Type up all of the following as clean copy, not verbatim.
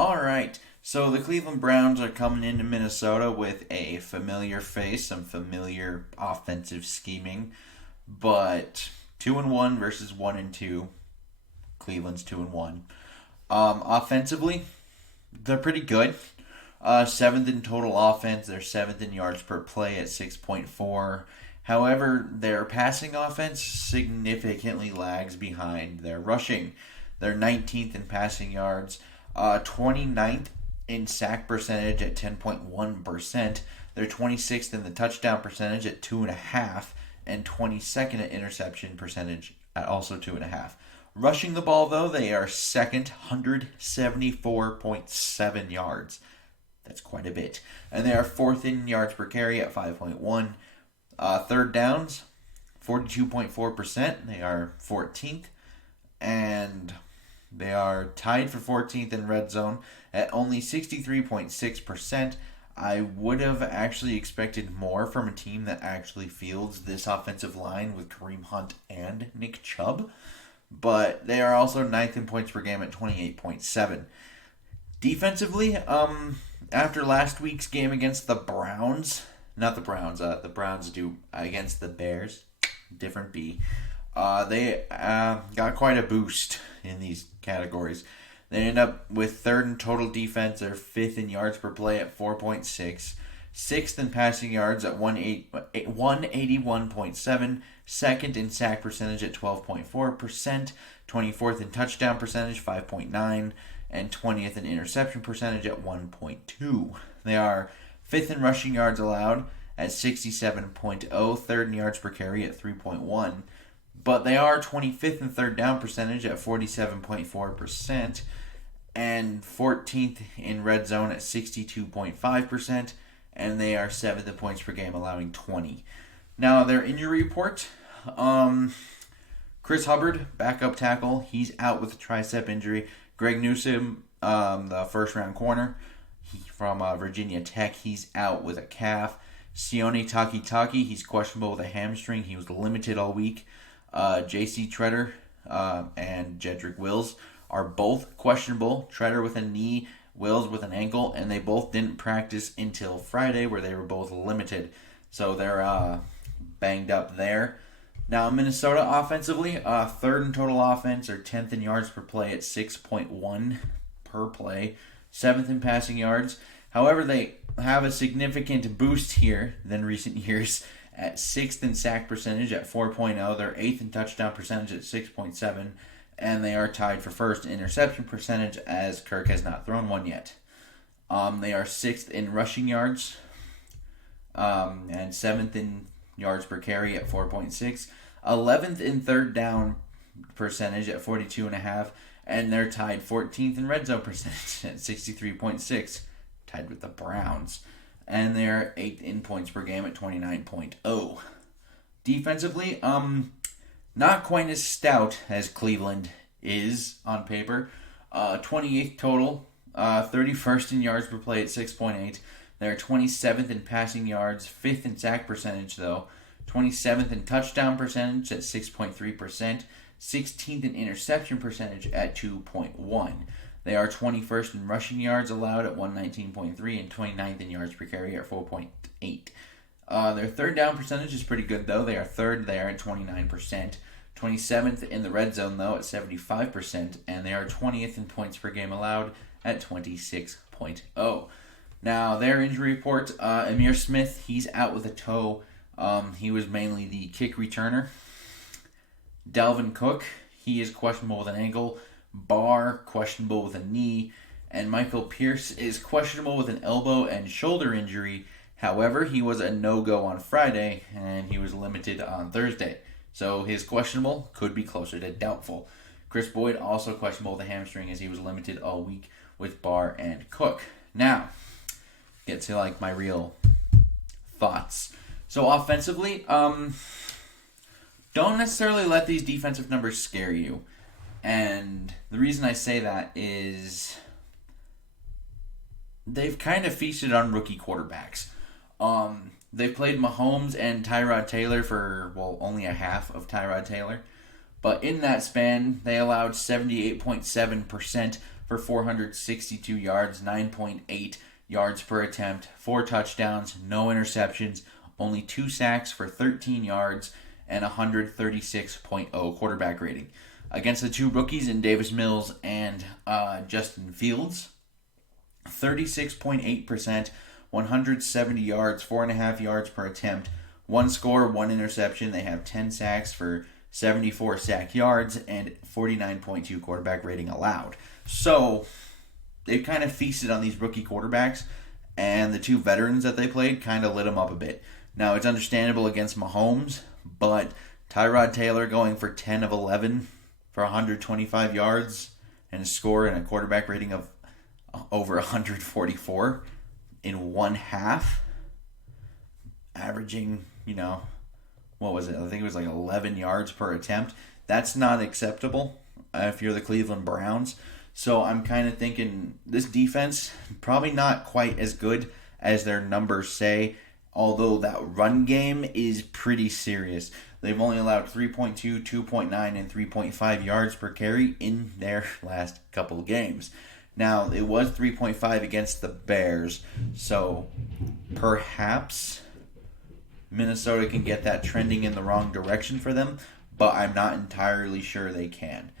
All right. So the Cleveland Browns are coming into Minnesota with a familiar face, some familiar offensive scheming, but 2-1 versus 1-2. Cleveland's 2-1. Offensively, they're pretty good. Seventh in total offense. They're seventh in yards per play at 6.4. However, their passing offense significantly lags behind their rushing. They're 19th in passing yards, 29th in sack percentage at 10.1%. They're 26th in the touchdown percentage at 2.5%, and 22nd at interception percentage at also 2.5%. Rushing the ball, though, they are second, 174.7 yards. That's quite a bit. And they are fourth in yards per carry at 5.1. Third downs, 42.4%. They are 14th. And they are tied for 14th in red zone at only 63.6%. I would have actually expected more from a team that actually fields this offensive line with Kareem Hunt and Nick Chubb. But they are also ninth in points per game at 28.7. Defensively, after last week's game against the Browns, not the Browns, the Browns do against the Bears, different B. They got quite a boost in these categories. They end up with third in total defense. They're fifth in yards per play at 4.6. Sixth in passing yards at 181.7. Second in sack percentage at 12.4%. 24th in touchdown percentage, 5.9. And 20th in interception percentage at 1.2. They are fifth in rushing yards allowed at 67.0. Third in yards per carry at 3.1. But they are 25th in third down percentage at 47.4%. And 14th in red zone at 62.5%. And they are 7th in points per game, allowing 20. Now, their injury report. Chris Hubbard, backup tackle. He's out with a tricep injury. Greg Newsome, the first-round corner from Virginia Tech, he's out with a calf. Sione Takitaki, he's questionable with a hamstring. He was limited all week. J.C. Treader and Jedrick Wills are both questionable. Treader with a knee, Wills with an ankle, and they both didn't practice until Friday, where they were both limited. So they're banged up there. Now, Minnesota offensively, third in total offense, or 10th in yards per play at 6.1 per play. 7th in passing yards. However, they have a significant boost here than recent years at 6th in sack percentage at 4.0. They're 8th in touchdown percentage at 6.7. And they are tied for first in interception percentage, as Kirk has not thrown one yet. They are 6th in rushing yards and 7th in yards per carry at 4.6. 11th in third down percentage at 42.5. And they're tied 14th in red zone percentage at 63.6. Tied with the Browns. And they're 8th in points per game at 29.0. Defensively, not quite as stout as Cleveland is on paper. 28th total, 31st in yards per play at 6.8. They're 27th in passing yards, 5th in sack percentage though. 27th in touchdown percentage at 6.3%. 16th in interception percentage at 2.1. They are 21st in rushing yards allowed at 119.3 and 29th in yards per carry at 4.8. Their third down percentage is pretty good, though. They are third there at 29%. 27th in the red zone, though, at 75%. And they are 20th in points per game allowed at 26.0. Now, their injury report, Amir Smith, he's out with a toe. He was mainly the kick returner. Dalvin Cook, he is questionable with an ankle. Barr, questionable with a knee. And Michael Pierce is questionable with an elbow and shoulder injury. However, he was a no-go on Friday, and he was limited on Thursday. So his questionable could be closer to doubtful. Chris Boyd also questionable with a hamstring, as he was limited all week with Barr and Cook. Now, get to my real thoughts. So offensively, don't necessarily let these defensive numbers scare you. And the reason I say that is they've kind of feasted on rookie quarterbacks. They've played Mahomes and Tyrod Taylor for, only a half of Tyrod Taylor. But in that span, they allowed 78.7% for 462 yards, 9.8 yards per attempt, 4 touchdowns, no interceptions, only 2 sacks for 13 yards, and 136.0 quarterback rating. Against the 2 rookies in Davis Mills and Justin Fields, 36.8%, 170 yards, 4.5 yards per attempt, 1 score, 1 interception. They have 10 sacks for 74 sack yards and 49.2 quarterback rating allowed. So they've kind of feasted on these rookie quarterbacks, and the 2 veterans that they played kind of lit them up a bit. Now, it's understandable against Mahomes, but Tyrod Taylor going for 10 of 11 for 125 yards and a score and a quarterback rating of over 144 in one half, averaging, what was it? I think it was like 11 yards per attempt. That's not acceptable if you're the Cleveland Browns. So I'm kind of thinking this defense, probably not quite as good as their numbers say, although that run game is pretty serious. They've only allowed 3.2, 2.9, and 3.5 yards per carry in their last couple of games. Now, it was 3.5 against the Bears, so perhaps Minnesota can get that trending in the wrong direction for them, but I'm not entirely sure they can.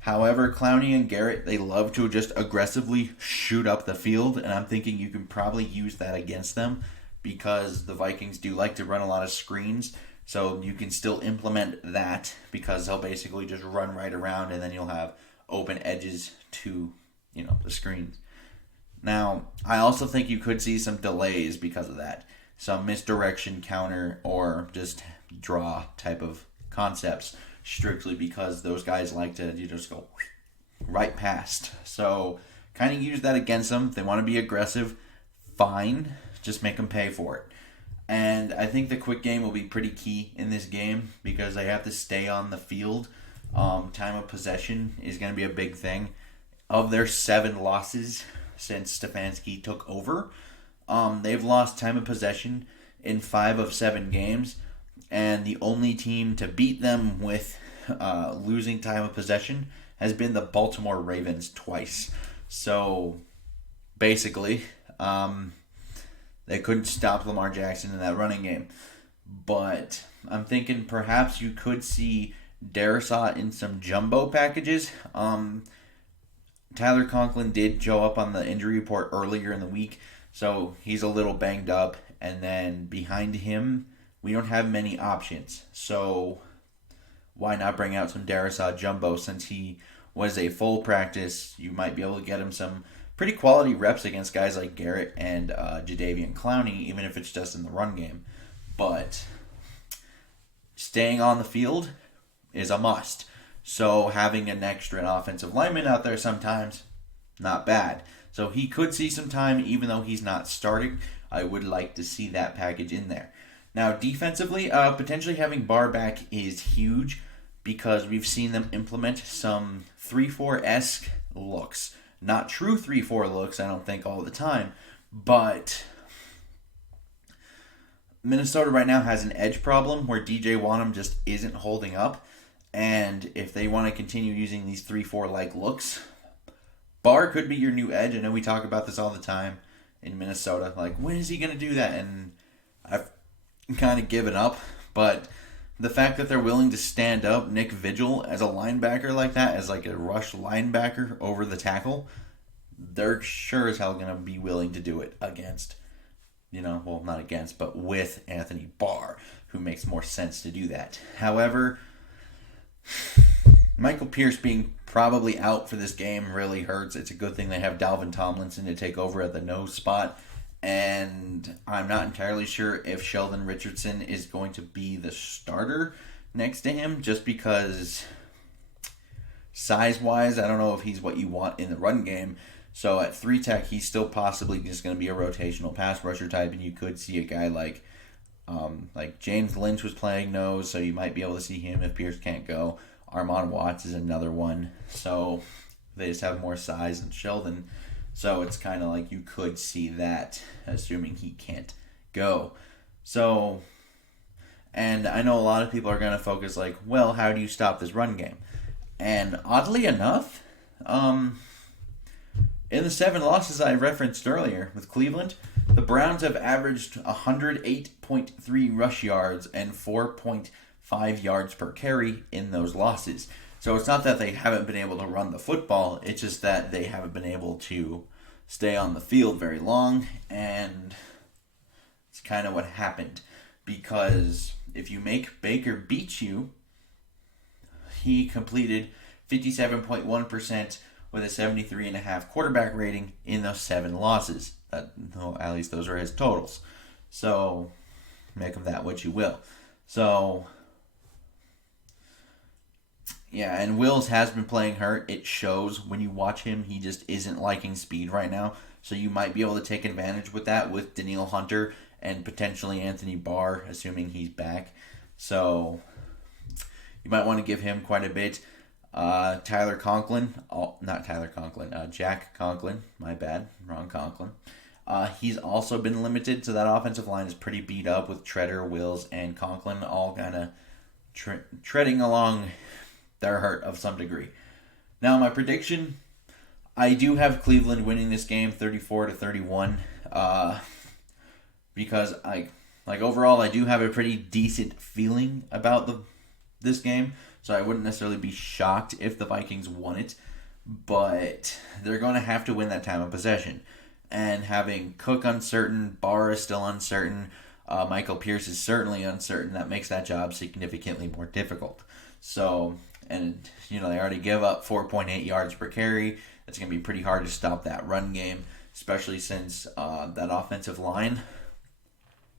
However, Clowney and Garrett, they love to just aggressively shoot up the field, and I'm thinking you can probably use that against them because the Vikings do like to run a lot of screens, so you can still implement that because they'll basically just run right around, and then you'll have open edges to, the screens. Now, I also think you could see some delays because of that. Some misdirection counter or just draw type of concepts, strictly because those guys like to just go right past. So kind of use that against them. If they want to be aggressive, fine. Just make them pay for it. And I think the quick game will be pretty key in this game because they have to stay on the field. Time of possession is going to be a big thing. Of their 7 losses since Stefanski took over, they've lost time of possession in 5 of 7 games. And the only team to beat them with losing time of possession has been the Baltimore Ravens twice. So, basically, they couldn't stop Lamar Jackson in that running game. But I'm thinking perhaps you could see Darrisaw in some jumbo packages. Tyler Conklin did show up on the injury report earlier in the week, so he's a little banged up. And then behind him, we don't have many options. So why not bring out some Darrisaw jumbo since he was a full practice? You might be able to get him some pretty quality reps against guys like Garrett and Jadeveon Clowney, even if it's just in the run game. But staying on the field is a must. So having an extra offensive lineman out there sometimes, not bad. So he could see some time, even though he's not starting. I would like to see that package in there. Now, defensively, potentially having Barr back is huge because we've seen them implement some 3-4-esque looks. Not true 3-4 looks, I don't think, all the time, but Minnesota right now has an edge problem where DJ Wanham just isn't holding up, and if they want to continue using these 3-4-like looks, Barr could be your new edge. I know we talk about this all the time in Minnesota. Like, when is he going to do that? And I've kind of given up. But the fact that they're willing to stand up Nick Vigil as a linebacker like that, as like a rush linebacker over the tackle, they're sure as hell going to be willing to do it against, well, not against, but with Anthony Barr, who makes more sense to do that. However, Michael Pierce being probably out for this game really hurts. It's a good thing they have Dalvin Tomlinson to take over at the nose spot. And I'm not entirely sure if Sheldon Richardson is going to be the starter next to him, just because size-wise, I don't know if he's what you want in the run game. So at 3-tech, he's still possibly just going to be a rotational pass rusher type, and you could see a guy like James Lynch was playing nose, so you might be able to see him if Pierce can't go. Armon Watts is another one. So they just have more size than Sheldon. So it's kind of like you could see that, assuming he can't go. So, and I know a lot of people are going to focus like, well, how do you stop this run game? And oddly enough, In the 7 losses I referenced earlier with Cleveland, the Browns have averaged 108.3 rush yards and 4.5 yards per carry in those losses. So it's not that they haven't been able to run the football, it's just that they haven't been able to stay on the field very long, and it's kind of what happened. Because if you make Baker beat you, he completed 57.1% with a 73.5 quarterback rating in those 7 losses. At least those are his totals. So make of that what you will. So yeah, and Wills has been playing hurt. It shows when you watch him. He just isn't liking speed right now. So you might be able to take advantage with that with Danielle Hunter and potentially Anthony Barr, assuming he's back. So you might want to give him quite a bit. Jack Conklin, my bad, wrong Conklin. He's also been limited, so that offensive line is pretty beat up with Treader, Wills, and Conklin all kind of treading along their hurt of some degree. Now, my prediction, I do have Cleveland winning this game 34-31, because overall I do have a pretty decent feeling about this game, so I wouldn't necessarily be shocked if the Vikings won it, but they're going to have to win that time of possession. And having Cook uncertain, Barr is still uncertain, Michael Pierce is certainly uncertain, that makes that job significantly more difficult. So, and they already give up 4.8 yards per carry. It's going to be pretty hard to stop that run game, especially since that offensive line,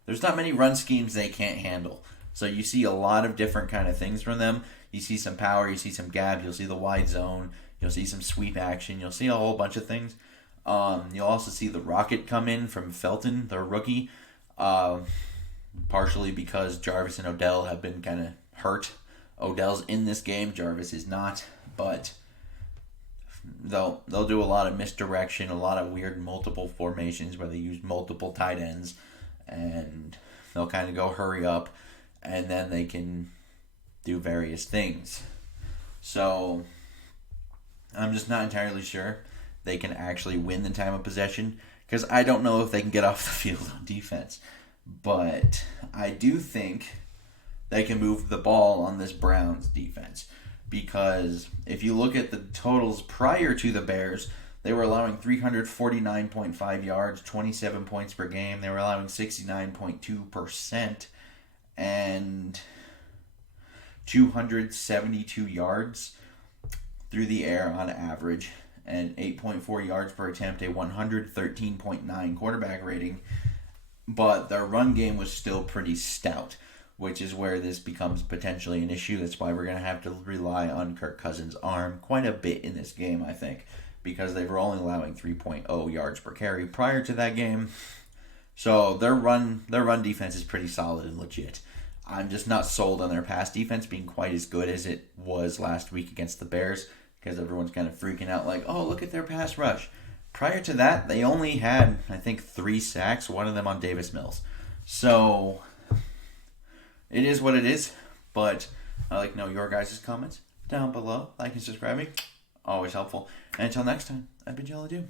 there's not many run schemes they can't handle. So you see a lot of different kind of things from them. You see some power, you see some gap, you'll see the wide zone, you'll see some sweep action, you'll see a whole bunch of things. You'll also see the rocket come in from Felton, their rookie, partially because Jarvis and Odell have been kind of hurt. Odell's in this game, Jarvis is not, but they'll do a lot of misdirection, a lot of weird multiple formations where they use multiple tight ends, and they'll kind of go hurry up, and then they can do various things. So I'm just not entirely sure they can actually win the time of possession, because I don't know if they can get off the field on defense. But I do think they can move the ball on this Browns defense, because if you look at the totals prior to the Bears, they were allowing 349.5 yards, 27 points per game. They were allowing 69.2% and 272 yards through the air on average, and 8.4 yards per attempt, a 113.9 quarterback rating. But their run game was still pretty stout, which is where this becomes potentially an issue. That's why we're going to have to rely on Kirk Cousins' arm quite a bit in this game, I think, because they were only allowing 3.0 yards per carry prior to that game. So their run defense is pretty solid and legit. I'm just not sold on their pass defense being quite as good as it was last week against the Bears, because everyone's kind of freaking out like, oh, look at their pass rush. Prior to that, they only had, I think, 3 sacks, one of them on Davis Mills. So it is what it is, but I'd like to know your guys' comments down below. Like and subscribing, always helpful. And until next time, I bid you all adieu.